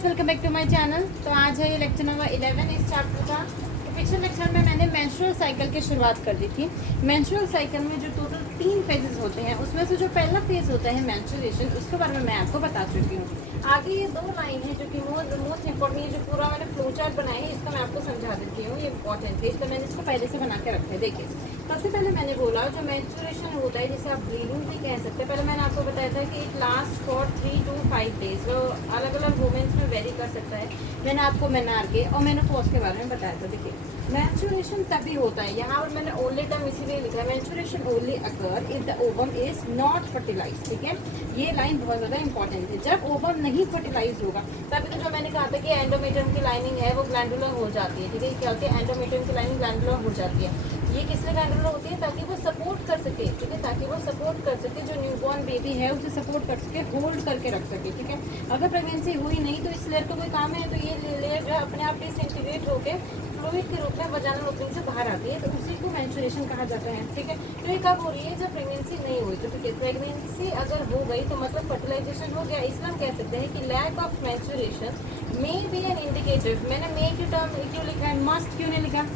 Guys, welcome back to my channel. तो आज है ये लेक्चर नंबर 11 इस चैप्टर का। तो पिछले लेक्चर में मैंने मेंस्ट्रुअल साइकिल की शुरुआत कर दी थी। मेंस्ट्रुअल साइकिल में जो टोटल 3 फेजेस होते हैं, उसमें से जो पहला फेज होता है मेंस्ट्रुएशन, उसके बारे में मैं आपको बता चुकी हूँ। आगे ये 2 लाइन है जो कि मोस्ट इंपॉर्टेंट है, जो पूरा मैंने फ्लो चार्ट बनाया है, इसका मैं आपको समझा देती हूँ। ये इंपॉर्टेंट है, इसलिए मैंने इसको पहले से बना के रखा है। देखिए, सबसे पहले मैंने बोला जो मेंस्ट्रुएशन होता है, जिसे आप ब्लीडिंग भी कह सकते हैं। पहले मैंने आपको बताया था कि it last for 3 to 5 days. वो अलग अलग वुमेन्स में वेरी कर सकता है। मैंने आपको मेनार्के और मेनोपॉज के बारे में बताया था। देखिए, मेंस्ट्रुएशन तभी होता है, यहाँ पर मैंने ओनली टर्म इसीलिए लिखा है, menstruation only occur if the ovum is not fertilise. ठीक है, ये लाइन बहुत ज़्यादा इंपॉर्टेंट है। जब ओवम नहीं फर्टिलाइज होगा, तभी तो जो मैंने कहा था कि एंडोमेट्रियम की लाइनिंग है वो ग्लैंडुलर हो जाती है। ठीक है, क्या होती है, एंडोमेट्रियम की लाइनिंग ग्लैंडुलर हो जाती है। ये किस लिए ग्लैंडुलर होती है, ताकि वो सपोर्ट कर सके। ठीक है, ताकि वो सपोर्ट कर सके, जो न्यूबॉर्न बेबी है उसे सपोर्ट कर सके, होल्ड करके रख सके। ठीक है, अगर प्रेगनेंसी हुई नहीं तो इस लेयर का कोई काम है, तो ये लेयर जो है अपने आप डिसइंटीग्रेट होकर फ्लूइड के रूप में वजाइनल ओपनिंग से बाहर आती है, तो उसी को मेंस्ट्रुएशन कहा जाता है। ठीक है, तो ये कब हो रही है, जब प्रेगनेंसी नहीं हुई। तो ठीक है, प्रेगनेंसी अगर हो गई तो मतलब फर्टिलाइजेशन हो गया, इसलिए हम कह सकते हैं कि lack of menstruation may be an indicator. मैंने मे की टर्म क्यों लिखा है, मस्ट क्यों नहीं लिखा,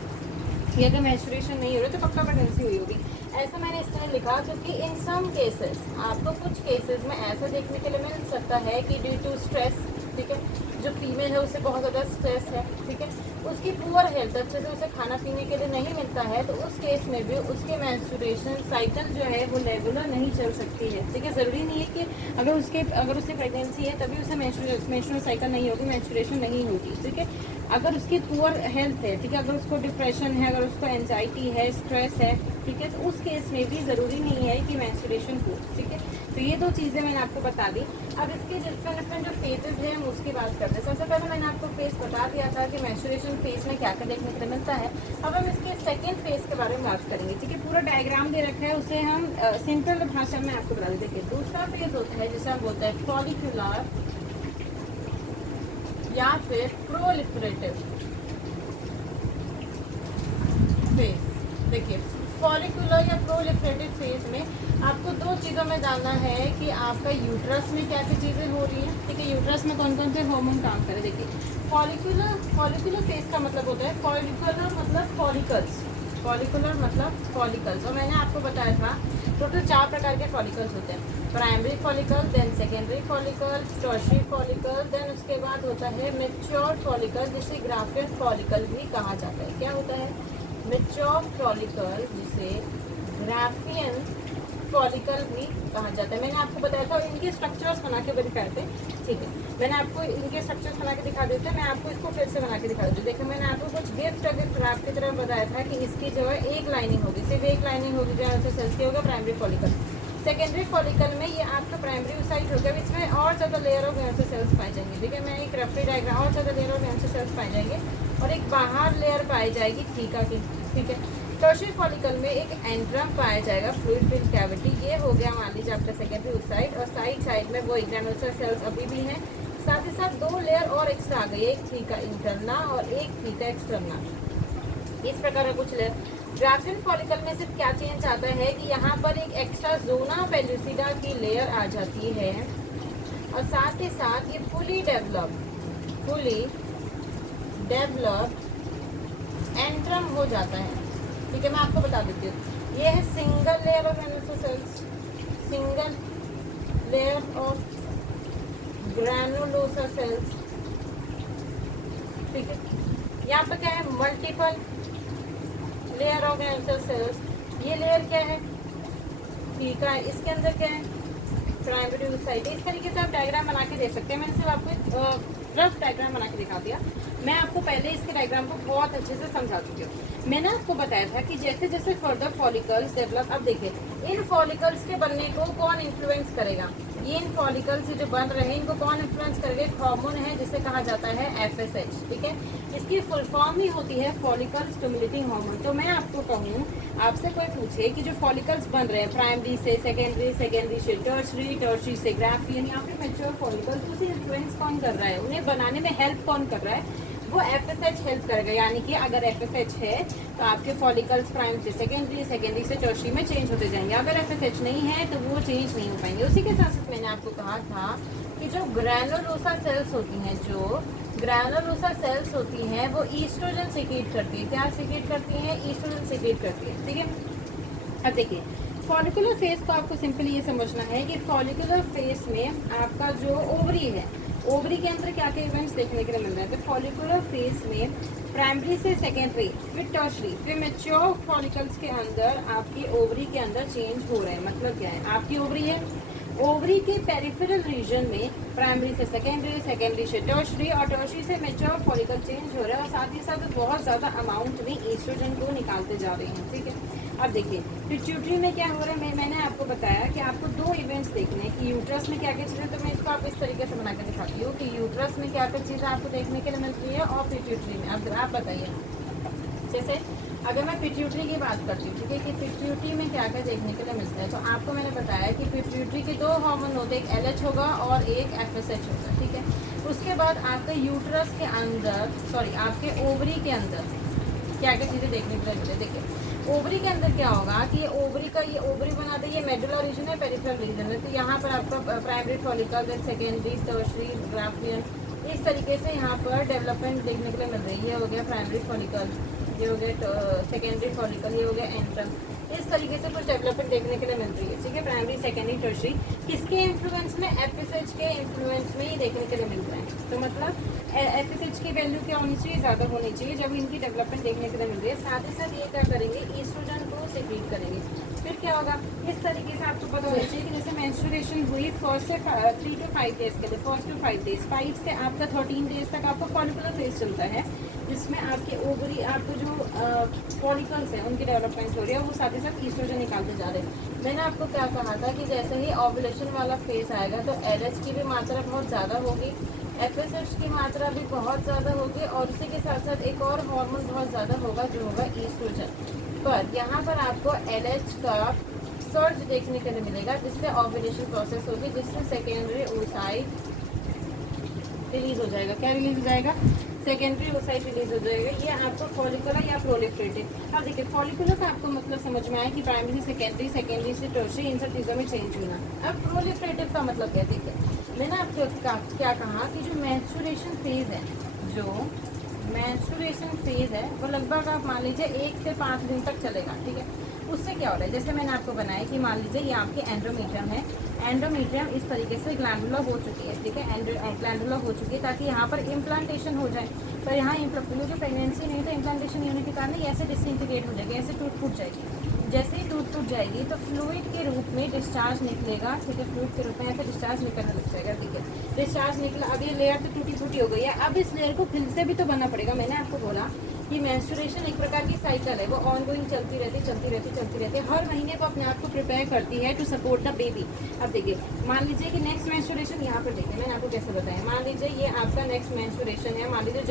ये अगर मेंस्ट्रुएशन नहीं हो रही तो पक्का प्रेगनेंसी हुई होगी। ऐसा मैंने इसलिए लिखा क्योंकि इन सम केसेस, आपको कुछ केसेस में ऐसा देखने के लिए मिल सकता है कि ड्यू टू स्ट्रेस, ठीक है, जो फीमेल है उसे बहुत ज़्यादा स्ट्रेस है, ठीक है, उसकी पुअर हेल्थ, अच्छे से उसे खाना पीने के लिए नहीं मिलता है, तो उस केस में भी उसकी मेंस्ट्रुएशन साइकिल जो है वो रेगुलर नहीं चल सकती है। ठीक है, ज़रूरी नहीं है कि अगर उससे प्रेगनेंसी है तभी उसे मेंस्ट्रुअल साइकिल नहीं होगी, मेंस्ट्रुएशन नहीं होगी। ठीक है, अगर उसकी पुअर हेल्थ है, ठीक है, अगर उसको डिप्रेशन है, अगर उसको एंजाइटी है, स्ट्रेस है, ठीक है, तो उस केस में भी ज़रूरी नहीं है कि मेंस्ट्रुएशन हो। ठीक है, तो ये 2 चीज़ें मैंने आपको बता दी। अब इसके डिफरेंट जो फेजेस हैं हम उसकी बात करते हैं। सबसे पहले मैंने आपको फेज बता दिया था कि मेंस्ट्रुएशन फेज में क्या क्या देखने को मिलता है। अब हम इसके सेकेंड फेज के बारे में बात करेंगे। ठीक है, पूरा डायग्राम दे रखा है, उसे हम सिंपल भाषा में आपको बता देते हैं। दूसरा फेज होता है जिसे हम बोलते हैं फॉलिक्यूलर या फिर प्रोलिफरेटिव फेज। देखिए, फॉलिकुलर या प्रोलिफरेटिव फेज में आपको 2 चीज़ों में जानना है कि आपका यूट्रस में क्या क्या चीज़ें हो रही हैं। ठीक है, यूट्रस में कौन कौन से हार्मोन काम करें। देखिए, फॉलिकुलर फेज का मतलब होता है, फॉलिकुलर मतलब फॉलिकल्स, फॉलिकुलर मतलब फॉलिकल्स। और मैंने आपको बताया था टोटल 4 प्रकार के फॉलिकल्स होते हैं, primary follicle, then secondary follicle, tertiary follicle, then उसके बाद होता है मैच्योर फॉलिकल, जिसे ग्राफ्टेड फॉलिकल भी कहा जाता है। क्या होता है, मैच्योर फॉलिकल, जिसे ग्राफियन फॉलिकल भी कहा जाता है। मैंने आपको बताया था, इनके स्ट्रक्चर्स बना के दिखाते हैं। ठीक है, मैंने आपको इनके स्ट्रक्चर्स बना के दिखा देते हैं। मैं आपको इसको फिर से बना के दिखा देती हूँ। देखिए, मैंने आपको कुछ गिफ्ट आपकी तरह बताया था कि इसकी जो है एक लाइनिंग होगी, सिर्फ एक लाइनिंग होगी, जो है सेल्स की होगा प्राइमरी फॉलिकल। सेकेंडरी फॉलिकल में ये आपका प्राइमरी साइट होगा, इसमें और ज़्यादा लेयर ऑफ ग्लैंड सेल्स पाई जाएंगे। ठीक है, मैं एक रफली डायग्राम, और ज़्यादा लेयर ऑफ ग्लैंड सेल्स पाए जाएंगे और एक बाहर लेयर पाई जाएगी थीका की। ठीक है, टर्शियरी फॉलिकल में एक एंट्रम पाया जाएगा, फ्लूइड फिल्ड कैविटी। ये हो गया मान लीजिए आपका सेकेंडरी साइड, और साइड में वो ग्रैनुलर सेल्स अभी भी हैं। साथ ही साथ 2 लेयर और एक्स्ट्रा आ गई, एक थीका इंटरना और एक थीका एक्सटर्ना। इस प्रकार का कुछ लेयर। ग्राफियन फॉलिकल में सिर्फ क्या चेंज आता है कि यहाँ पर एक एक्स्ट्रा जोना पेल्यूसिडा की लेयर आ जाती है, और साथ ही साथ ये फुली डेवलप्ड एंट्रम हो जाता है। ठीक है, मैं आपको बता देती हूँ, ये है single layer of granulosa cells, single layer of granulosa cells. ठीक है, यहाँ पर क्या है, multiple layer of granulosa cells. ये लेयर क्या है, ठीक है, इसके अंदर क्या है, प्राइमरी साइट। इस तरीके से आप डायग्राम बना के दे सकते हैं। मैंने सिर्फ आपको रफ डायग्राम बना के दिखा दिया। मैं आपको पहले इसके डायग्राम को बहुत अच्छे से समझा चुकी हूँ। मैंने आपको बताया था कि जैसे जैसे फर्दर फॉलिकल्स डेवलप, अब देखिए, इन फॉलिकल्स के बनने को कौन इन्फ्लुएंस करेगा, ये इन फॉलिकल्स जो बन रहे हैं इनको कौन इन्फ्लुएंस करेगा, एक हार्मोन है जिसे कहा जाता है FSH। ठीक है, इसकी फुल फॉर्म ही होती है फॉलिकल स्टिमुलेटिंग हार्मोन। तो मैं आपको कहूँ, आपसे कोई पूछे कि जो फॉलिकल्स बन रहे हैं प्राइमरी से सेकेंडरी से टर्शियरी से ग्राफियन या फिर मैच्योर फॉलिकल्स, उसे इन्फ्लुएंस कौन कर रहा है, उन्हें बनाने में हेल्प कौन कर रहा है, वो FSH हेल्प करेगा। यानी कि अगर FSH है तो आपके फॉलिकल्स प्राइमरी से सेकेंडरी से टर्शियरी में चेंज होते जाएंगे। अगर FSH नहीं है तो वो चेंज नहीं हो पाएंगे। उसी के साथ साथ मैंने आपको कहा था कि जो ग्रैनुलोसा सेल्स होती हैं, जो ग्रैनुलोसा सेल्स होती हैं वो ईस्ट्रोजन सीक्रेट करती है। क्या सीक्रेट करती हैं? ईस्ट्रोजन सीक्रेट करती है। ठीक है, अब देखिए फॉलिकुलर फेज को आपको सिंपली ये समझना है कि फॉलिकुलर फेज में आपका जो ओवरी है, ओवरी के अंदर क्या क्या इवेंट्स देखने के लिए मिल रहे हैं। तो फॉलिकुलर फेज में प्राइमरी से सेकेंडरी, फिर टर्शरी, फिर मैच्योर फॉलिकल्स के अंदर आपकी ओवरी के अंदर चेंज हो रहे हैं। मतलब क्या है, आपकी ओवरी है, ओवरी के पेरिफेरल रीजन में प्राइमरी से सेकेंडरी, सेकेंडरी से टर्शरी और टर्शरी से मैच्योर फॉलिकल चेंज हो रहा है और साथ ही साथ बहुत ज़्यादा अमाउंट में ईस्ट्रोजन को निकालते जा रहे हैं। ठीक है, अब देखिए पिट्यूटरी में क्या हो रहा है, मैंने आपको बताया कि आपको दो इवेंट्स देखने हैं कि यूट्रस में क्या क्या चीज़ें, तो मैं इसको आप इस तरीके से बना कर दिखाती हूँ कि यूट्रस में क्या क्या चीज़ें आपको देखने के लिए मिल रही है और पिट्यूटरी में। अब आप बताइए, जैसे अगर मैं पिट्यूटरी की बात करती हूँ, ठीक है, कि पिट्यूटरी में क्या क्या देखने के लिए मिलता है, तो आपको मैंने बताया कि पिट्यूटरी के दो हार्मोन होते हैं, एक LH होगा और एक FSH होगा। ठीक है, उसके बाद आपके यूट्रस के अंदर, सॉरी आपके ओवरी के अंदर क्या क्या चीज़ें देखने के लिए मिलती है। देखिए ओवरी के अंदर क्या होगा कि ये ओवरी का, ये ओवरी बनाते हैं, ये मेडुला रीजन है, पेरिफेरल रीजन है। तो यहाँ पर आपका primary follicle, then secondary, tertiary, graafian, इस तरीके से यहाँ पर डेवलपमेंट देखने के लिए मिल रही है। ये हो गया प्राइमरी फॉलिकल, ये हो गया सेकेंडरी फॉलिकल, ये हो गया एंट्रम, इस तरीके से कुछ डेवलपमेंट देखने के लिए मिल रही है। ठीक है, प्राइमरी, सेकेंडरी, टर्शरी किसके इन्फ्लुएंस में? FSH के इन्फ्लुएंस में ही देखने के लिए मिल रहा है। तो मतलब FSH की वैल्यू क्या होनी चाहिए? ज़्यादा होनी चाहिए जब इनकी डेवलपमेंट देखने के लिए मिल रही है। साथ ही साथ ये क्या करेंगे, ईस्ट्रोजन को सीक्रेट करेंगे। फिर क्या होगा, इस तरीके से आपको पता होना चाहिए कि जैसे मेंस्ट्रुएशन हुई फर्स्ट से 3 to 5 डेज के लिए, फर्स्ट टू 5 डेज, 5 से आपका 13 डेज तक आपका फॉलिकुलर फेज चलता है, जिसमें आपके ओवरी, आपको जो फॉलिकल्स हैं उनकी डेवलपमेंट हो रही है, वो साथ ही साथ ईस्ट्रोजन निकालते जा रहे हैं। मैंने आपको क्या कहा था कि जैसे ही ओव्यूलेशन वाला फेज आएगा तो LH की भी मात्रा बहुत ज़्यादा होगी, FSH की मात्रा भी बहुत ज़्यादा होगी और उसी के साथ साथ एक और हार्मोन बहुत ज़्यादा होगा जो होगा ईस्ट्रोजन। पर यहाँ पर आपको LH का सर्ज देखने के लिए मिलेगा, जिससे ओव्यूलेशन प्रोसेस होगी, जिससे सेकेंडरी oocyte रिलीज हो जाएगा। क्या रिलीज हो जाएगा? सेकेंडरी oocyte रिलीज हो जाएगा। ये आपको फॉलिकुलर या प्रोलिफरेटिव। अब देखिए फॉलिकुलर का आपको मतलब समझ में आया कि प्राइमरी से सेकेंडरी, सेकेंडरी से टर्शरी, इन सब चीज़ों में चेंज होना। अब प्रोलिफरेटिव का मतलब क्या? देखिए मैंने आपको क्या कहा कि जो मेंस्ट्रुएशन फेज है, जो मेंस्ट्रुएशन फेज है वो लगभग आप मान लीजिए 1 से 5 दिन तक चलेगा। ठीक है, उससे क्या हो रहा है, जैसे मैंने आपको बनाया कि मान लीजिए ये आपके एंडोमीट्रियम है, एंडोमीट्रियम इस तरीके से ग्लैंडुला हो चुकी है। ठीक है, ग्लैंडुला हो चुकी है ताकि यहाँ पर इम्प्लांटेशन हो जाए। पर यहाँ क्योंकि प्रेगनेंसी नहीं तो इम्प्लांटेशन नहीं होने के कारण ये ऐसे डिसइंटीग्रेट हो जाएगी, ऐसे टूट फूट जाएगी। जैसे ही टूट जाएगी तो फ्लूइड के रूप में डिस्चार्ज निकलेगा। ठीक है, फ्लूइड के रूप में ऐसे डिस्चार्ज निकलने लग जाएगा। ठीक है, डिस्चार्ज निकला, अब ये लेयर तो टूटी फूटी हो गई है, अब इस लेयर को फिर से भी तो बनना पड़ेगा। मैंने आपको बोला कि मेंस्ट्रुएशन एक प्रकार की साइकिल है, वो ऑनगोइंग चलती रहती है, हर महीने वो अपने आप को प्रिपेयर करती है टू सपोर्ट द बेबी। अब देखिए मान लीजिए कि नेक्स्ट मेंस्ट्रुएशन, यहाँ पर देखिए मैंने आपको कैसे बताया, मान लीजिए ये आपका नेक्स्ट मेंस्ट्रुएशन है, मान लीजिए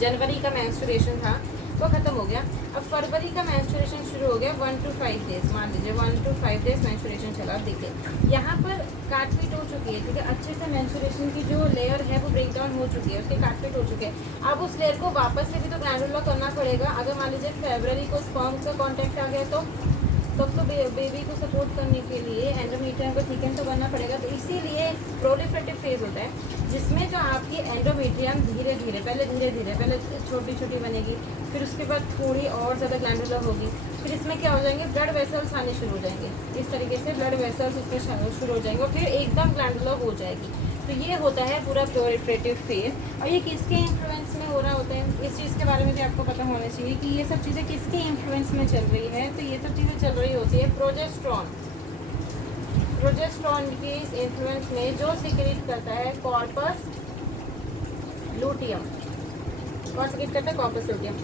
जनवरी का मेंस्ट्रुएशन था, वो खत्म हो गया। अब फरवरी का मेंस्ट्रुएशन शुरू हो गया, 1 to 5 डेज, मान लीजिए 1 to 5 डेज मेंस्ट्रुएशन चला। देखिए यहाँ पर काटपीट हो चुकी है। ठीक है, अच्छे से मेंस्ट्रुएशन की जो लेयर है वो ब्रेक डाउन हो चुकी है, उसके काटपीट हो चुके हैं। अब उस लेयर को वापस से भी तो ग्लैंडुला करना पड़ेगा। अगर मान लीजिए फरवरी को स्पर्म का कॉन्टैक्ट आ गया तब तो बेबी को सपोर्ट करने के लिए एंडोमीट्रियम को थिकन तो करना पड़ेगा। तो इसीलिए प्रोलिफरेटिव फेज होता है, जिसमें जो आपकी एंडोमीट्रियम धीरे धीरे पहले छोटी बनेगी, फिर उसके बाद थोड़ी और ज़्यादा ग्लैंडुला होगी, फिर इसमें क्या हो जाएंगे, ब्लड वेसल्स आने शुरू हो जाएंगे। इस तरीके से ब्लड वेसल्स इसमें शुरू हो जाएंगे और फिर एकदम ग्लैंडुला हो जाएगी। तो ये होता है पूरा प्रोलिफरेटिव फेज। और ये किसके इन्फ्लुएंस में हो रहा होता है, इस चीज़ के बारे में भी आपको पता होना चाहिए कि ये सब चीज़ें किसके इन्फ्लुएंस में चल रही है। तो ये सब चीज़ें चल रही होती है प्रोजेस्टेरॉन के इन्फ्लुएंस में, जो सीक्रेट करता है कॉर्पस लूटियम। कौन सीक्रेट करता है? Corpus luteum.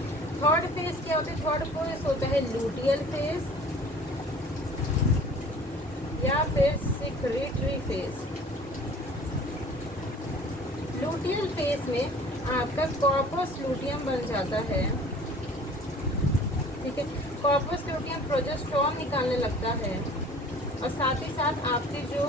थर्ड फेज क्या होता है? थर्ड फेज होता है लूटियल फेज या फिर सिक्रेटरी फेज। लूटियल फेज में आपका कॉर्पस लूटियम बन जाता है। ठीक है, कॉर्पस लूटियम प्रोजेस्टेरॉन निकालने लगता है और साथ ही साथ आपकी जो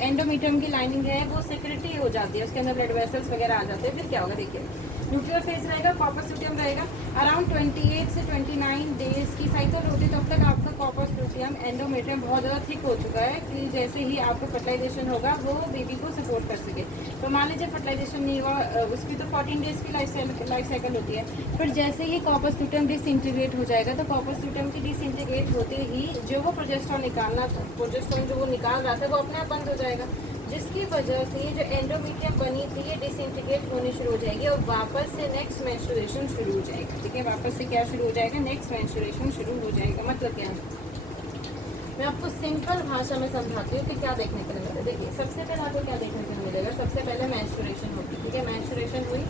एंडोमीट्रियम की लाइनिंग है वो सिक्रेटरी हो जाती है, उसके अंदर ब्लड वेसल्स वगैरह आ जाते हैं। फिर क्या होगा, देखिए न्यूक्लियर फेज रहेगा, कॉर्पस ल्यूटियम रहेगा। अराउंड 28 से 29 डेज की साइकिल होती है, तब तक आपका कॉर्पस ल्यूटियम एंडोमेट्रियम बहुत ज़्यादा थिक हो चुका है कि जैसे ही आपको फर्टिलाइजेशन होगा वो बेबी को सपोर्ट कर सके। तो मान लीजिए फर्टिलाइजेशन नहीं हुआ, उसकी तो 14 डेज की लाइफ साइकिल होती है। फिर जैसे ही कॉर्पस ल्यूटियम डिसइंटीग्रेट हो जाएगा, तो कॉर्पस ल्यूटियम की डिसइंटीग्रेट होते ही जो वो प्रोजेस्टेरॉन निकालना था, प्रोजेस्टेरॉन जो वो निकाल रहा था वो अपने आप बंद हो जाएगा, जिसकी वजह से ये जो एंडोमेट्रियम बनी थी ये डिसइंटीग्रेट होनी शुरू हो जाएगी और वापस से नेक्स्ट मेंस्ट्रुएशन शुरू हो जाएगा। ठीक है, वापस से क्या शुरू हो जाएगा, नेक्स्ट मेंस्ट्रुएशन शुरू हो जाएगा। मतलब क्या है, मैं आपको सिंपल भाषा में समझाती हूँ कि क्या देखने को मिलेगा। देखिए, सबसे पहले आपको क्या देखने को मिलेगा, सबसे पहले मेंस्ट्रुएशन होगी। ठीक है, मेंस्ट्रुएशन हुई,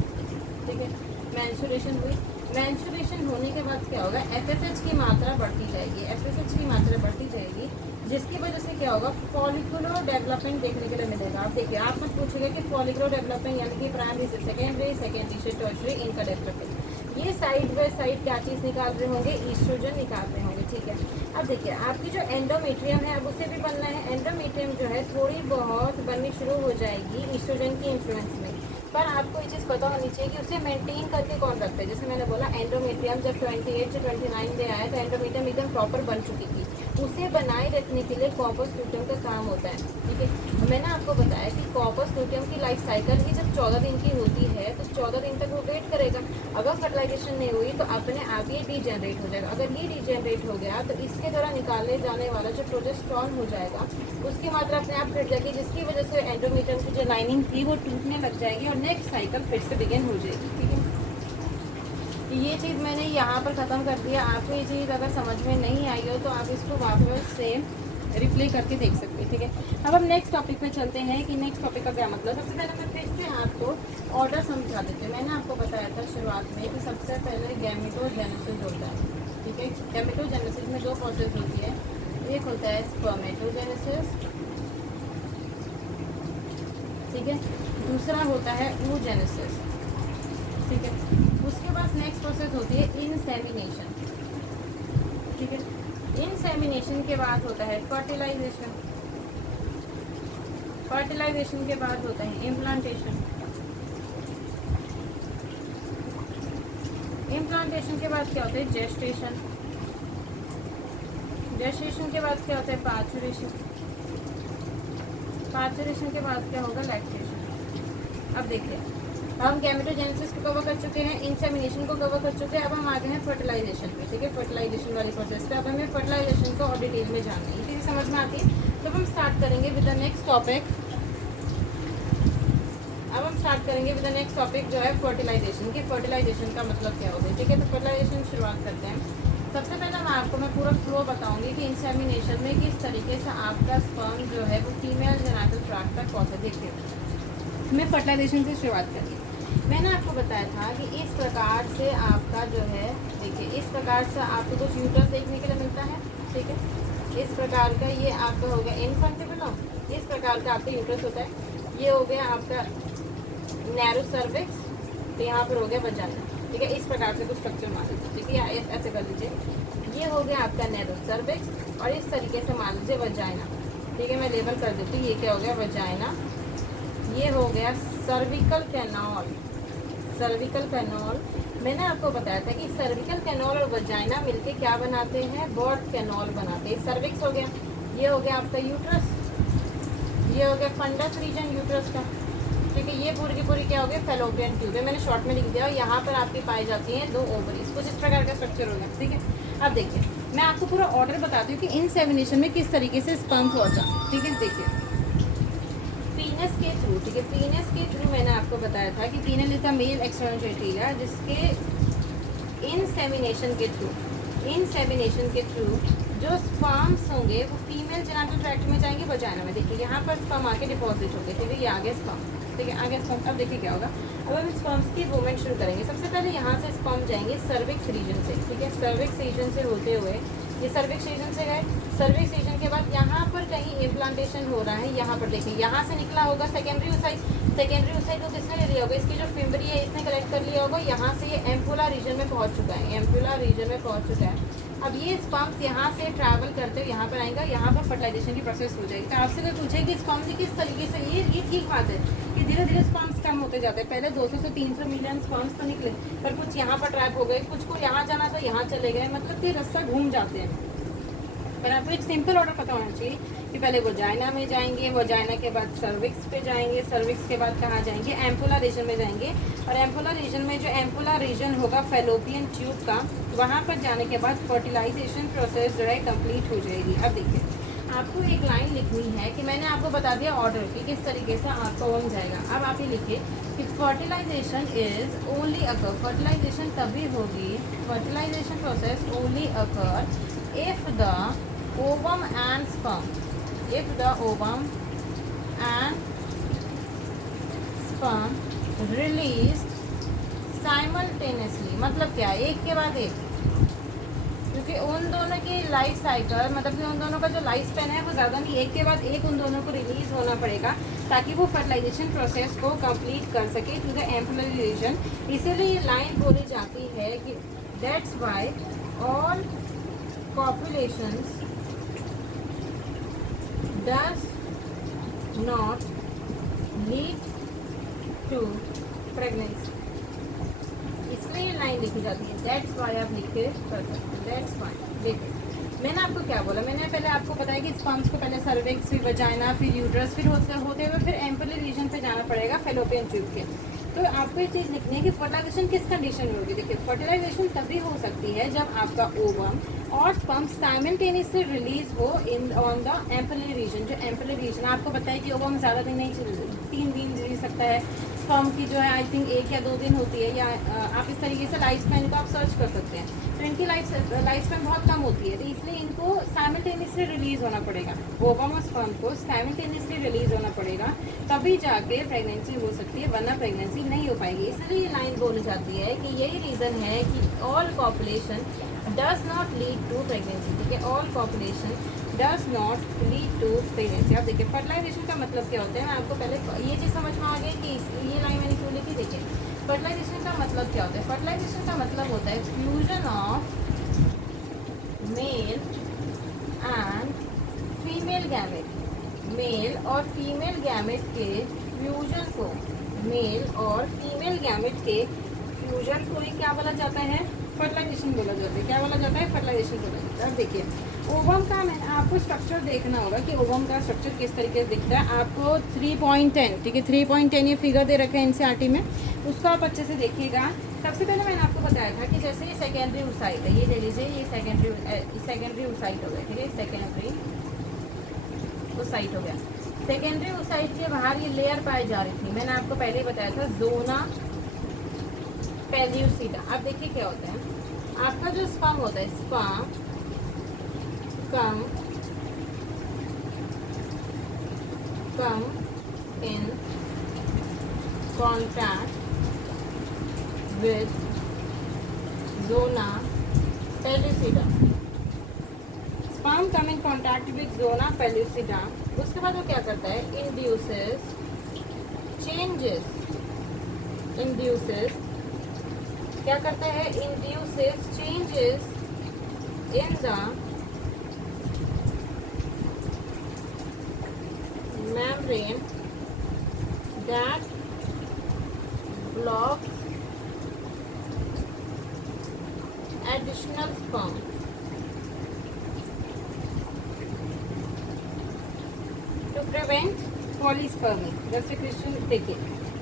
ठीक है, मेंस्ट्रुएशन हुई। मेंस्ट्रुएशन होने के बाद क्या होगा, एफएसएच की मात्रा बढ़ती जाएगी, एफएसएच की मात्रा बढ़ती जाएगी, जिसकी वजह से क्या होगा, फॉलिकुलर डेवलपमेंट देखने के लिए मिलेगा। आप देखिए, आप कुछ पूछेगा कि फॉलिकुलर डेवलपमेंट यानी कि प्राइमरी से सेकेंडरी, सेकेंडरी से टर्शियरी, इनका डेवलपमेंट, ये साइड बाय साइड क्या चीज़ निकाल रहे होंगे, ईस्ट्रोजन निकाल रहे होंगे। ठीक है, अब देखिए, आपकी जो एंडोमेट्रियम है अब उसे भी बनना है। एंडोमेट्रियम जो है थोड़ी बहुत बननी शुरू हो जाएगी ईस्ट्रोजन की इन्फ्लुएंस में, पर आपको ये चीज़ पता होनी चाहिए कि उसे मेंटेन करके कौन रखता है। जैसे मैंने बोला, एंडोमेट्रियम जब 28 से 29 डे आया तो एंडोमेट्रियम एकदम प्रॉपर बन चुकी थी, उसे बनाए रखने के लिए कॉर्पस ल्यूटियम का काम होता है। ठीक है, मैंने आपको बताया कि कॉर्पस ल्यूटियम की लाइफ साइकिल ही जब 14 दिन की होती है तो 14 दिन तक वो वेट करेगा। अगर फर्टिलाइजेशन नहीं हुई तो अपने आप ये डीजेनरेट हो जाएगा। अगर ये डीजेनरेट हो गया तो इसके द्वारा निकाले जाने वाला जो प्रोजेस्टेरॉन हो जाएगा उसकी मात्रा अपने आप घट जाएगी, जिसकी वजह से एंडोमेट्रियम की जो लाइनिंग थी वो टूटने लग जाएगी और नेक्स्ट साइकिल फिर से बिगिन हो जाएगी। ठीक है, ये चीज़ मैंने यहाँ पर ख़त्म कर दिया। आपको ये चीज़ अगर समझ में नहीं आई हो तो आप इसको वापस से रिप्ले करके देख सकते हैं। ठीक है, अब हम नेक्स्ट टॉपिक पे चलते हैं कि नेक्स्ट टॉपिक का क्या मतलब। सबसे पहले मैं फिर से आपको ऑर्डर समझा देती हूँ। मैंने आपको बताया था शुरुआत में कि सबसे पहले गैमेटोजेनेसिस होता है। ठीक है, गैमेटोजेनेसिस में दो प्रोसेस होती है, एक होता है स्पर्मेटोजेनेसिस, ठीक है, दूसरा होता है oogenesis। ठीक है, उसके बाद नेक्स्ट प्रोसेस होती है इंसेमिनेशन। ठीक है, इंसेमिनेशन के बाद होता है फर्टिलाइजेशन, फर्टिलाइजेशन के बाद होता है इम्प्लांटेशन, इम्प्लांटेशन के बाद क्या होता है जेस्टेशन, जेस्टेशन के बाद क्या होता है पार्चुरेशन, पार्चुरेशन के बाद क्या होगा लैक्टेशन। अब देखिए, हम गैमेटोजेनेसिस को कवर कर चुके हैं, इंसेमिनेशन को कवर कर चुके हैं, अब हम आगे हैं फर्टिलाइजेशन पे। ठीक है, फर्टिलाइजेशन वाली प्रोसेस पे अब हमें फर्टिलाइजेशन को और डिटेल में जानना है। चीज़ समझ में आती है तो हम स्टार्ट करेंगे विद द नेक्स्ट टॉपिक। अब हम स्टार्ट करेंगे विद द नेक्स्ट टॉपिक जो है फर्टिलाइजेशन की। फर्टिलाइजेशन का मतलब क्या होता है। ठीक है, तो फर्टिलाइजेशन शुरुआत करते हैं। सबसे पहले मैं पूरा फ्लो बताऊंगी कि इंसेमिनेशन में किस तरीके से आपका स्पर्म जो है वो फीमेल जेनिटल ट्रैक्ट तक पहुँचे। देखिए, मैं फर्टिलाइजेशन से शुरुआत करी। मैंने आपको बताया था कि इस प्रकार से आपका जो है, देखिए इस प्रकार से आपको कुछ यूट्रस देखने के लिए मिलता है। ठीक है, इस प्रकार का ये आपका हो गया इनफंटिबुलम, इस प्रकार का आपका यूट्रस होता है। ये हो गया आपका नैरो सर्विक्स, तो यहाँ पर हो गया वजाइना। ठीक है, इस प्रकार से कुछ स्ट्रक्चर मान लीजिए। ठीक है, ऐसे कर लीजिए, ये हो गया आपका नैरो सर्विक्स और इस तरीके से मान लीजिए वजाइना। ठीक है, मैं लेबल कर देती हूँ, ये क्या हो गया वजाइना, ये हो गया सर्विकल कैनॉल, सर्विकल कैनॉल। मैंने आपको बताया था कि सर्विकल कैनॉल और वजाइना मिलके क्या बनाते हैं, बर्थ कैनॉल बनाते हैं। सर्विक्स हो गया, ये हो गया आपका यूट्रस, ये हो गया फंडस रीजन यूट्रस का। ठीक है, ये पूरी की पूरी क्या हो गया फेलोपियन ट्यूब है, मैंने शॉर्ट में लिख दिया। और यहाँ पर आपकी पाई जाती हैं दो ओवरीज, कुछ इस प्रकार का स्ट्रक्चर हो गया। ठीक है, अब देखिए मैं आपको पूरा ऑर्डर बताती हूँ कि इंसेमिनेशन में किस तरीके से स्पर्म पहुँचा। ठीक है, देखिए पीनस के थ्रू, ठीक है, पीनस के थ्रू मैंने आपको बताया था कि penile is a male external genitalia, जिसके इंसेमिनेशन के थ्रू, इंसेमिनेशन के थ्रू जो स्पर्म्स होंगे वो फीमेल जेनिटल ट्रैक्ट में जाएंगे वजाइना में। देखिए यहाँ पर स्पर्म आके डिपॉजिट हो गए। ठीक है, ये आ गया स्पर्म। ठीक है, आ गया स्पर्म। अब देखिए क्या होगा, अब हम स्पर्म्स की मूवमेंट शुरू करेंगे। सबसे पहले यहाँ से स्पर्म जाएंगे सर्विक्स रीजन से। ठीक है, सर्विक्स रीजन से होते हुए ये सर्विक्स रीजन से गए, सर्विक्स रीजन के बाद यहाँ पर कहीं इम्प्लांटेशन हो रहा है। यहाँ पर देखिए, यहाँ से निकला होगा सेकेंडरी ओसाइट, सेकेंडरी ओसाइट को किसने ले लिया होगा, इसकी जो फिम्बरी है इसने कलेक्ट कर लिया होगा। यहाँ से ये एम्पुला रीजन में पहुँच चुका है, एम्पुला रीजन में पहुँच चुका है। अब ये स्पर्म्स यहाँ से ट्रैवल करते हुए यहाँ पर आएगा, यहाँ पर फर्टिलाइजेशन की प्रोसेस हो जाएगी। तो आपसे अगर पूछे कि स्पर्म किस तरीके से, ये ठीक बात है कि धीरे धीरे स्पर्म्स कम होते जाते हैं। पहले 200 से 300 मिलियन स्पर्म्स तो निकले, पर कुछ यहाँ पर ट्रैप हो गए, कुछ को यहाँ जाना था यहाँ चले गए, मतलब कि रास्ता घूम जाते हैं। पर आपको एक सिंपल ऑर्डर पता होना चाहिए कि पहले वजाइना में जाएंगे, वजाइना के बाद सर्विक्स पे जाएंगे, सर्विक्स के बाद कहाँ जाएंगे, एम्पुला रीजन में जाएंगे, और एम्पुला रीजन में जो एम्पुला रीजन होगा फैलोपियन ट्यूब का, वहाँ पर जाने के बाद फर्टिलाइजेशन प्रोसेस जो है कंप्लीट हो जाएगी। अब देखिए, आपको एक लाइन लिखनी है कि मैंने आपको बता दिया ऑर्डर कि किस तरीके से आपका बन जाएगा। अब आप ये लिखिए कि fertilisation is only occur, fertilisation तभी होगी, fertilisation process only occur if the ovum and sperm, if the ovum and sperm released simultaneously, मतलब क्या, एक के बाद एक, क्योंकि उन दोनों की लाइफ साइकिल, मतलब कि उन दोनों का जो लाइफ स्पेन है वो ज़्यादा नहीं, एक के बाद एक उन दोनों को रिलीज होना पड़ेगा ताकि वो फर्टिलाइजेशन प्रोसेस को कंप्लीट कर सके टू द एम्पुलरी रीजन। इसीलिए ये लाइन बोली जाती है कि that's why all populations does not lead to pregnancy, इसलिए ये लाइन लिखी जाती है। दैट्स वाई आप लिख के कर सकते हैं, दैट्स वाई। देखिए मैंने आपको क्या बोला, मैंने पहले आपको बताया कि स्पर्म्स को पहले सर्विक्स, फिर वजाइना, फिर यूट्रस, फिर होते हुए फिर एम्पुलरी रीजन पे जाना पड़ेगा फैलोपियन ट्यूब के। तो आपको ये चीज़ लिखनी है कि फर्टिलाइजेशन किस कंडीशन में होगी। देखिए फर्टिलाइजेशन तभी हो सकती है जब आपका ओवम और स्पर्म साइमल्टेनियसली रिलीज हो in on the ampullary region. जो एम्पुलरी रीजन आपको पता है कि ओवम ज़्यादा दिन नहीं 3 दिन जी सकता है, स्पर्म की जो है आई थिंक 1 या 2 दिन होती है, या आप इस तरीके से लाइफ स्पैन को आप सर्च कर सकते हैं। तो इनकी लाइफ स्पैन बहुत कम होती है, तो इसलिए इनको साइमल्टेनियसली रिलीज होना पड़ेगा, ओवम और स्पर्म को साइमल्टेनियसली रिलीज होना पड़ेगा, तभी जाके प्रेगनेंसी हो सकती है, वरना प्रेगनेंसी नहीं हो पाएगी। इसलिए ये लाइन बोली जाती है कि यही रीज़न है कि all population does not lead to pregnancy. ठीक है, all population does not lead to pregnancy. अब देखिए फर्टिलाइजेशन का मतलब क्या होता है, मैं आपको पहले ये चीज़ समझ में आ गई कि ये लाइन मैंने क्यों लिखी। देखिए फर्टिलाइजेशन का मतलब क्या होता है, फर्टिलाइजेशन का मतलब होता है fusion of male and female gamete, male और फीमेल गैमेट के फ्यूजन को, मेल और फीमेल गैमेट के फ्यूजन को ही क्या बोला जाता है, फर्टिलाइजेशन बोला जाता है। क्या बोला जाता है, फर्टिलाइजेशन बोला जाता है। अब देखिए ओवम का मैंने आपको स्ट्रक्चर देखना होगा कि ओवम का स्ट्रक्चर किस तरीके से दिखता है। आपको 3.10, ठीक है 3.10 ये फिगर दे रखा है एनसीईआरटी में, उसको आप अच्छे से देखिएगा। सबसे पहले मैंने आपको बताया था कि जैसे ये सेकेंडरी ओसाइट है, ये ले लीजिए, ये सेकेंडरी ओसाइट हो गया, ठीक है सेकेंडरी ओसाइट हो गया। सेकेंडरी ओसाइट के बाहर ये लेयर पाई जा रही थी, मैंने आपको पहले ही बताया था, जोना पेल्यूसिडा। अब देखिए क्या होता है, आपका जो स्पर्म होता है, sperm come in contact with zona pellucida, sperm come in contact with zona pellucida, उसके बाद वो क्या करता है, induces क्या करता है, induces changes in the membrane that blocks additional sperm to prevent polyspermy। जैसे क्वेश्चन देखिए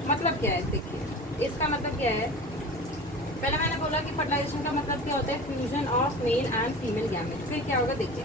मतलब क्या है, देखिए इसका मतलब क्या है, पहले मैंने बोला कि फर्टिलाइजेशन का मतलब क्या होता है, fusion of male and female gamete. फिर क्या होगा, देखिए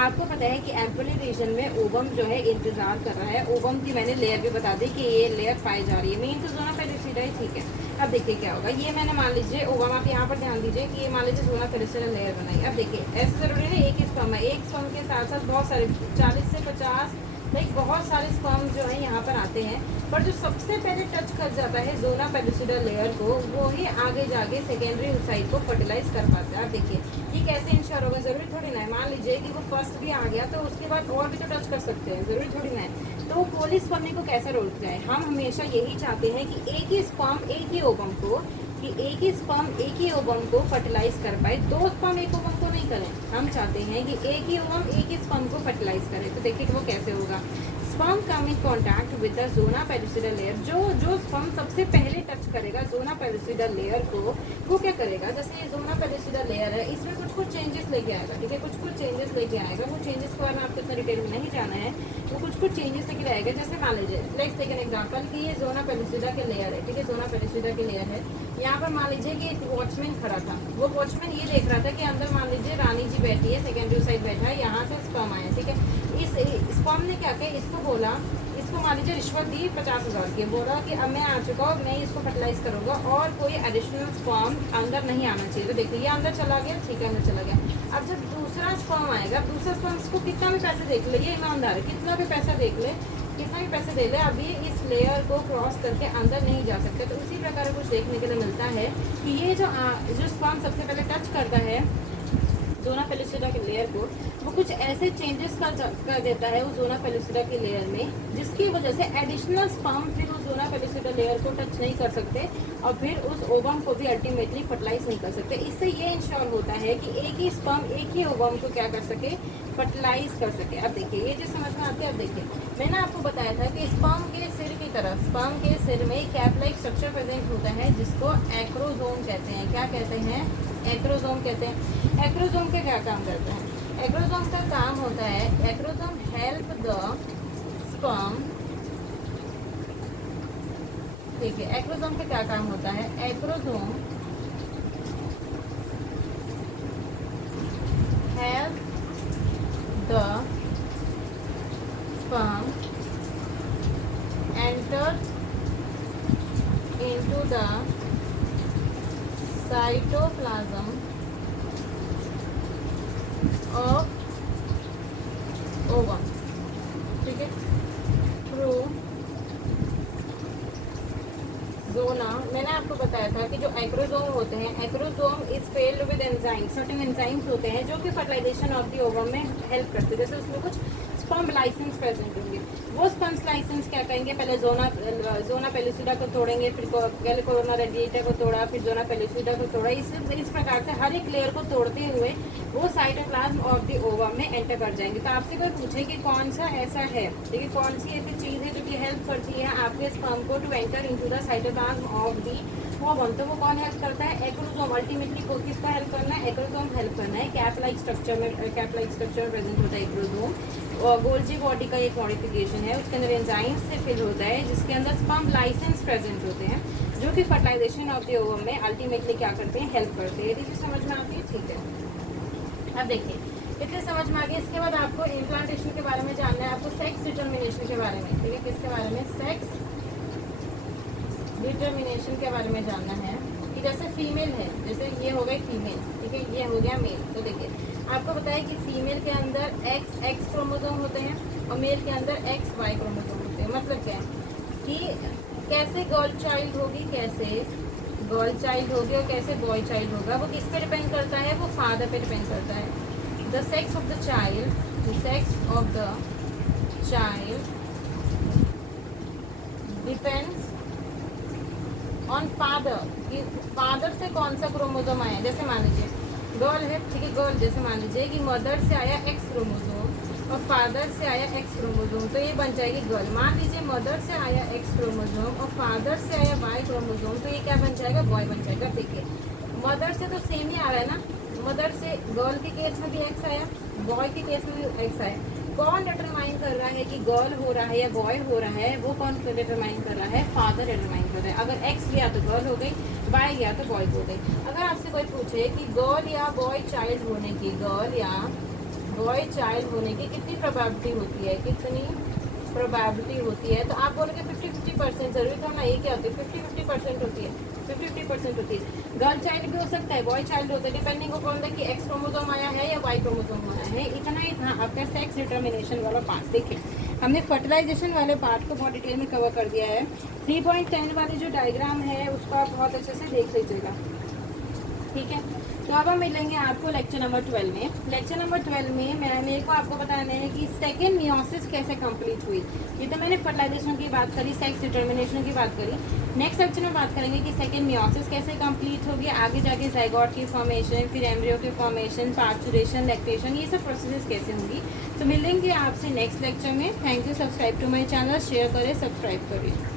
आपको पता है कि एम्पुलरी रीजन में ओवम जो है इंतजार कर रहा है, ओवम की मैंने लेयर भी बता दी कि ये लेयर पाई जा रही है, मेन तो जोना पेल्यूसिडा है, ठीक है। अब देखिए क्या होगा, ये मैंने मान लीजिए ओवम, आप यहाँ पर ध्यान दीजिए कि ये मान लीजिए जोना पेल्यूसिडा लेयर बनाई। अब देखिए ऐसे जरूरी नहीं एक ही स्पर्म है, एक स्पर्म के साथ साथ बहुत सारे 40 से 50 लाइक बहुत सारे स्पर्म जो है यहाँ पर आते हैं, पर जो सबसे पहले टच कर जाता है जोना पेल्यूसिडा लेयर को, वो ही आगे जाके सेकेंडरी ओसाइट को फर्टिलाइज कर पाता है। अब देखिए ये कैसे इंश्योर होगा, जरूरी थोड़ी ना है, मान लीजिए कि वो फर्स्ट भी आ गया तो उसके बाद और भी तो टच कर सकते हैं, जरूरी थोड़ी ना है। तो पॉलीस्पर्मी को कैसे रोक जाए, हम हमेशा यही चाहते हैं कि एक ही स्पर्म एक ही ओवम को कि एक ही स्पर्म एक ही ओवम को फर्टिलाइज कर पाए, दो स्पर्म एक ओवम को नहीं करें। हम चाहते हैं कि एक ही ओवम एक ही स्पर्म को फर्टिलाइज करे। तो देखिए कि वो कैसे होगा। Sperm come in contact with the zona pellucida layer, जो स्पर्म सबसे पहले टच करेगा ज़ोना पेलुसिडा लेयर को, वो क्या करेगा, जैसे ये ज़ोना पेलुसिडा लेयर है, इसमें कुछ चेंजेस लेके आएगा, ठीक है, कुछ चेंजेस लेके आएगा। वो चेंजेस के बारे में आपको इतना डिटेल में नहीं जाना है, वो कुछ चेंजेस लेके आएगा। जैसे मान लीजिए, लेट्स टेक एन एग्जांपल कि ये ज़ोना पेलुसिडा के लेयर है, ठीक है, ज़ोना पेलुसिडा की लेयर है। यहाँ पर मान लीजिए कि एक वॉचमैन खड़ा था, वो वॉचमैन ये देख रहा था कि अंदर मान लीजिए रानी जी बैठी है, सेकेंडरी साइड बैठा है, यहाँ से स्पर्म आया, ठीक है। इस स्पर्म ने क्या किया, इसको बोला, इसको मान लीजिए रिश्वत दी 50,000 की, बोला कि अब मैं आ चुका हूँ, मैं इसको फर्टिलाइज करूँगा और कोई एडिशनल स्पर्म अंदर नहीं आना चाहिए। तो देखिए ये अंदर चला गया, ठीक है, अंदर चला गया। अब जब दूसरा स्पर्म आएगा, दूसरा स्पर्म इसको कितना भी पैसे देख ले, ये ईमानदार है, कितना भी पैसा देख ले, कितना भी पैसे दे ले, अभी इस लेयर को क्रॉस करके अंदर नहीं जा सकते। तो उसी प्रकार कुछ देखने के लिए मिलता है कि ये जो स्पर्म सबसे पहले टच करता है ज़ोना पेलुसिडा के लेयर को, वो कुछ ऐसे चेंजेस कर देता है उस ज़ोना पेलुसिडा के लेयर में, जिसकी वजह से एडिशनल स्पर्म फिर उस ज़ोना पेलुसिडा लेयर को टच नहीं कर सकते और फिर उस ओवम को भी अल्टीमेटली फर्टिलाइज नहीं कर सकते। इससे ये इंश्योर होता है कि एक ही स्पर्म एक ही ओवम को क्या कर सके, फर्टिलाइज कर सके। अब देखिए ये जो समझ में आती है। अब देखिए मैंने आपको बताया था कि स्पर्म के सिर की तरफ, स्पर्म के सिर में कैप लाइक स्ट्रक्चर प्रेजेंट होता है जिसको एक्रोसोम कहते हैं। क्या कहते हैं, एक्रोसोम कहते हैं। एक्रोसोम के क्या काम करता है, एक्रोसोम का काम होता है, एक्रोसोम हेल्प द स्पर्म, ठीक है, एक्रोसोम का क्या काम होता है, acrosome help the sperm entered into the cytoplasm of ovum, ठीक है, थ्रू ज़ोना। मैंने आपको बताया था कि जो एक्रोसोम होते हैं, acrosome is failed with enzyme, certain enzymes होते हैं जो कि फर्टिलाइजेशन ऑफ द ओवम में हेल्प करते हैं। जैसे उसमें कुछ स्पर्म लाइसेंस प्रेजेंट होंगे, वो स्पर्म लाइसेंस क्या करेंगे, पहले ज़ोना पेलुसिडा को तोड़ेंगे, फिर कोरोना रेडिएटर को तोड़ा, फिर ज़ोना पेलुसिडा को तोड़ा। इस प्रकार से हर एक लेयर को तोड़ते हुए वो साइटोप्लाज्म ऑफ द ओवम में एंटर कर जाएंगे। तो आपसे कोई पूछे कि कौन सा ऐसा है, देखिए कौन सी ऐसी चीज़ है जो कि हेल्प करती है आपके स्पर्म को to enter into the cytoplasm of the ovum, तो वो कौन हेल्प करता है, एक्रोसोम। अल्टीमेटली को किसका हेल्प करना है, एक्रोसोम हेल्प करना है। कैप लाइक स्ट्रक्चर में प्रेजेंट होता है एक्रोसोम। और गोल्जी बॉडी का एक मॉडिफिकेशन है, उसके अंदर एंजाइम्स से फिल होता है, जिसके अंदर स्पर्म लाइसेंस प्रेजेंट होते हैं जो कि फर्टिलाइजेशन ऑफ द ओवम में अल्टीमेटली क्या करते हैं, हेल्प करते हैं। ये समझ में आती है, ठीक है। अब देखिए इतने समझ में आ गया। इसके बाद आपको इम्प्लांटेशन के बारे में जानना है, आपको सेक्स डिटर्मिनेशन के बारे में, ठीक है, किसके बारे में, सेक्स डिटर्मिनेशन के बारे में जानना है कि जैसे फीमेल है, जैसे ये हो गई फीमेल, ठीक है, ये हो गया मेल। तो देखिए आपको बताया कि फीमेल के अंदर एक्स क्रोमोसोम होते हैं और मेल के अंदर XY क्रोमोसोम होते हैं। मतलब क्या है कि कैसे गर्ल चाइल्ड होगी, कैसे गर्ल चाइल्ड होगी और कैसे बॉय चाइल्ड होगा, वो किस पे डिपेंड करता है, वो फादर पे डिपेंड करता है। The sex of the child, the sex of the child depends on father, कि फादर से कौन सा क्रोमोसोम आया। जैसे मान लीजिए गर्ल है, ठीक है, गर्ल, जैसे मान लीजिए कि मदर से आया X क्रोमोसोम और फादर से आया X क्रोमोसोम, तो ये बन जाएगी गर्ल। मान लीजिए मदर से आया X क्रोमोसोम और फादर से आया Y क्रोमोसोम, तो ये क्या बन जाएगा, बॉय बन जाएगा। देखिए मदर से तो सेम ही आ रहा है ना, मदर से गर्ल के केस में भी X आया, बॉय के केस में भी X आया। कौन डिटरमाइन कर रहा है कि गर्ल हो रहा है या बॉय हो रहा है, वो कौन डिटरमाइन कर रहा है, फादर डिटरमाइन कर रहा है। अगर X गया तो गर्ल हो गई, Y गया तो बॉय हो गई। अगर आपसे कोई पूछे कि गर्ल या बॉय चाइल्ड होने की, गर्ल या बॉय चाइल्ड होने की कितनी प्रोबेबिलिटी होती है, कितनी प्रोबेबिलिटी होती है, तो आप बोलोगे 50-50%। जरूरी थोड़ा ना ये क्या होती है, 50-50% होती है, 50-50% होती है। गर्ल चाइल्ड भी हो सकता है, बॉय चाइल्ड होता है, डिपेंडिंग अपॉन द कि X क्रोमोसोम आया है या Y क्रोमोसोम आया है। इतना ही था आपका सेक्स डिटर्मिनेशन वाला पार्ट। देखिए हमने फर्टिलाइजेशन वाले पार्ट को बहुत डिटेल में कवर कर दिया है। 3.10 वाली जो डायग्राम है उसको आप बहुत अच्छे से देख लीजिएगा, ठीक है। तो अब हम मिलेंगे आपको लेक्चर नंबर 12 में। लेक्चर नंबर 12 में मेरे को आपको बताना है कि सेकेंड मियोसिस कैसे कंप्लीट हुई। ये तो मैंने फर्टिलाइजेशन की बात करी, सेक्स डिटर्मिनेशन की बात करी। नेक्स्ट लेक्चर में बात करेंगे कि सेकेंड मियोसिस कैसे कंप्लीट होगी, आगे जाके जाइगोट की फॉर्मेशन, फिर एम्ब्रियो की फॉर्मेशन, पार्चुरेशन, लैक्टेशन, ये सब प्रोसेस कैसे होंगी। तो मिलेंगे आपसे नेक्स्ट लेक्चर में। Thank you. Subscribe to my channel, share करें, सब्सक्राइब करें।